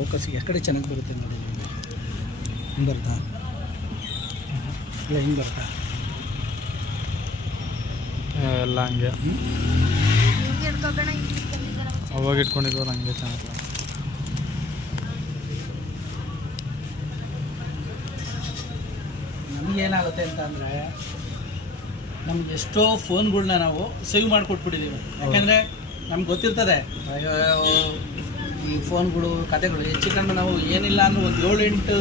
ಫೋಕಸ್ಗೆ ಯಾವ ಕಡೆ ಚೆನ್ನಾಗಿ ಬರುತ್ತೆ ನೋಡಿ ನಿಮಗೆ. ಹಿಂಗೆ ಬರುತ್ತಾ ಇಲ್ಲ ಹಿಂಗೆ ಬರುತ್ತಾ ಎಲ್ಲ ಹಂಗೆ ಅವಾಗ ಇಟ್ಕೊಂಡಿದ್ವಲ್ಲ ಹಂಗೆ ಚೆನ್ನಾಗಿ. ನಮಗೇನಾಗುತ್ತೆ ಅಂತ ಅಂದರೆ ನಮ್ಗೆ ಎಷ್ಟೋ ಫೋನ್ಗಳ್ನ ನಾವು ಸೇವ್ ಮಾಡಿಕೊಟ್ಬಿಟ್ಟಿದ್ದೀವಿ. ಯಾಕೆಂದರೆ ನಮ್ಗೆ ಗೊತ್ತಿರ್ತದೆ ಈ ಫೋನ್ಗಳು ಕತೆಗಳು ಹೆಚ್ಚು ಕಡಿಮೆ ನಾವು ಏನಿಲ್ಲ ಅಂದ್ರೆ ಒಂದು 7-8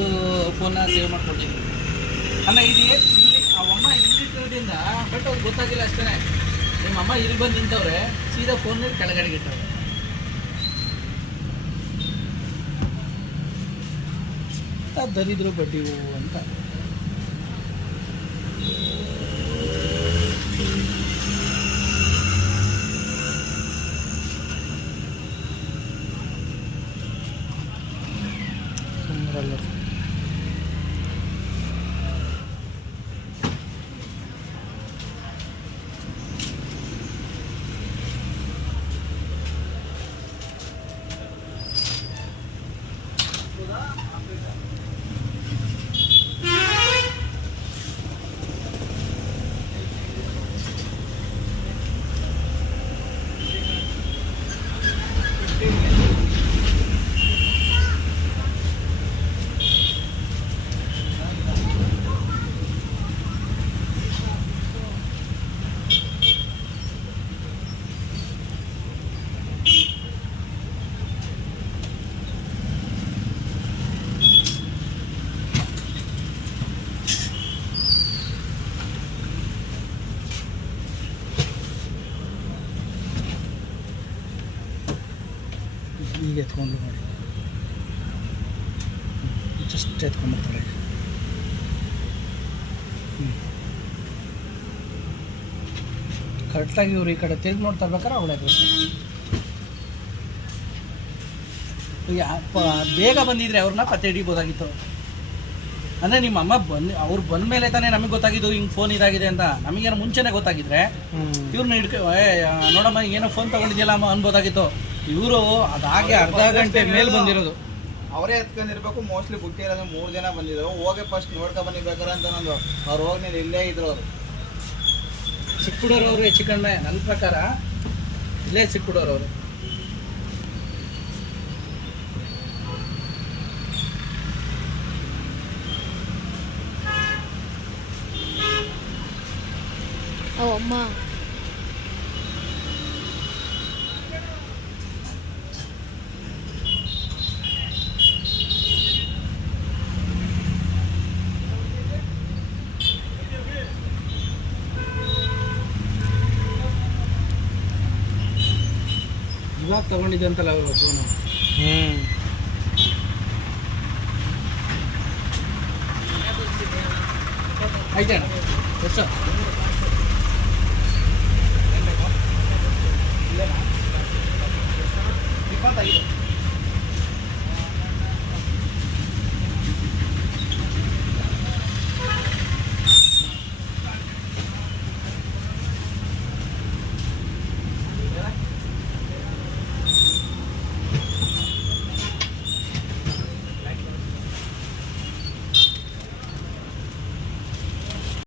ಫೋನ್ನ ಸೇವ್ ಮಾಡಿಕೊಟ್ಟಿದ್ದೀವಿ. ಆಮೇಲೆ ಇದು ಇಲ್ಲಿ ಅವಮ್ಮ ಇಲ್ಲಿಟ್ಟಿರೋದ್ರಿಂದ ಬಟ್ ಅವ್ರಿಗೆ ಗೊತ್ತಾಗಿಲ್ಲ ಅಷ್ಟೇ. ನಿಮ್ಮಮ್ಮ ಇಲ್ಲಿ ಬಂದು ನಿಂತವ್ರೆ, ಸೀದಾ ಫೋನ್ ಕೆಳಗಡೆಗೆ ಇಟ್ಟವ್ರೆ. ದರಿದ್ರು ಬಡ್ಡಿವು ಅಂತ. ಸುಮ್ಮರಲ್ಲ ಈಗ ಎತ್ಕೊಂಡು ನೋಡಿ, ಜಸ್ಟ್ ಎತ್ಕೊಂಡ್ಬರ್ತಾರೆ. ಕರೆಕ್ಟಾಗಿ ಇವ್ರು ಈ ಕಡೆ ತಿರುಗಿ ನೋಡ್ತಾ ಇರ್ಬೇಕಾರೆ ಅವಳೆ ಬೇಗ ಬಂದಿದ್ರೆ ಅವ್ರನ್ನ ಪತ್ತೆ ಹಿಡಿಬೋದಾಗಿತ್ತು. ಅಂದರೆ ನಿಮ್ಮ ಅಮ್ಮ ಅವ್ರು ಬಂದ ಮೇಲೆ ತಾನೇ ನಮಗೆ ಗೊತ್ತಾಗಿದ್ದು ಹಿಂಗೆ ಫೋನ್ ಇದಾಗಿದೆ ಅಂತ. ನಮಗೇನೋ ಮುಂಚೆನೇ ಗೊತ್ತಾಗಿದ್ರೆ ಇವ್ರನ್ನ ನೋಡಮ್ಮ ಏನೋ ಫೋನ್ ತೊಗೊಂಡಿದ್ಯಲ್ಲ ಅಮ್ಮ ಅನ್ಬೋದಾಗಿತ್ತು. ಇವರು ಅದಾಗೆ ಅರ್ಧ ಗಂಟೆ ಮೇಲೆ ಬಂದಿರೋದು. ಅವರೇ ಎತ್ಕೊಂಡಿರ್ಬೇಕು. ಮೋಸ್ಟ್ಲಿ ಬುಟ್ಟಿರೋದು 3 ಜನ ಬಂದಿದ್ರು. ಹೋಗಿ ಫಸ್ಟ್ ನೋಡ್ಕೊ ಬಂದಿರ್ಬೇಕಾರೆ ಅಂತ ನಂದು ಅವ್ರು ಹೋಗಿ ನೀನು ಇಲ್ಲೇ ಇದ್ರು. ಅವರು ಸಿಕ್ಬಿಡೋರು ಹೆಚ್ಚು ಕಡಿಮೆ ನನ್ನ ಪ್ರಕಾರ ಇಲ್ಲೇ ಸಿಕ್ಬಿಡೋರು ಅವರು. ಅಮ್ಮ ಇವಾಗ ತಗೊಂಡಿದ್ದೆ ಅಂತಲ್ಲ ಅವರು ಫೋನು. ಆಯ್ತಣ್ಣ ಎಷ್ಟು 25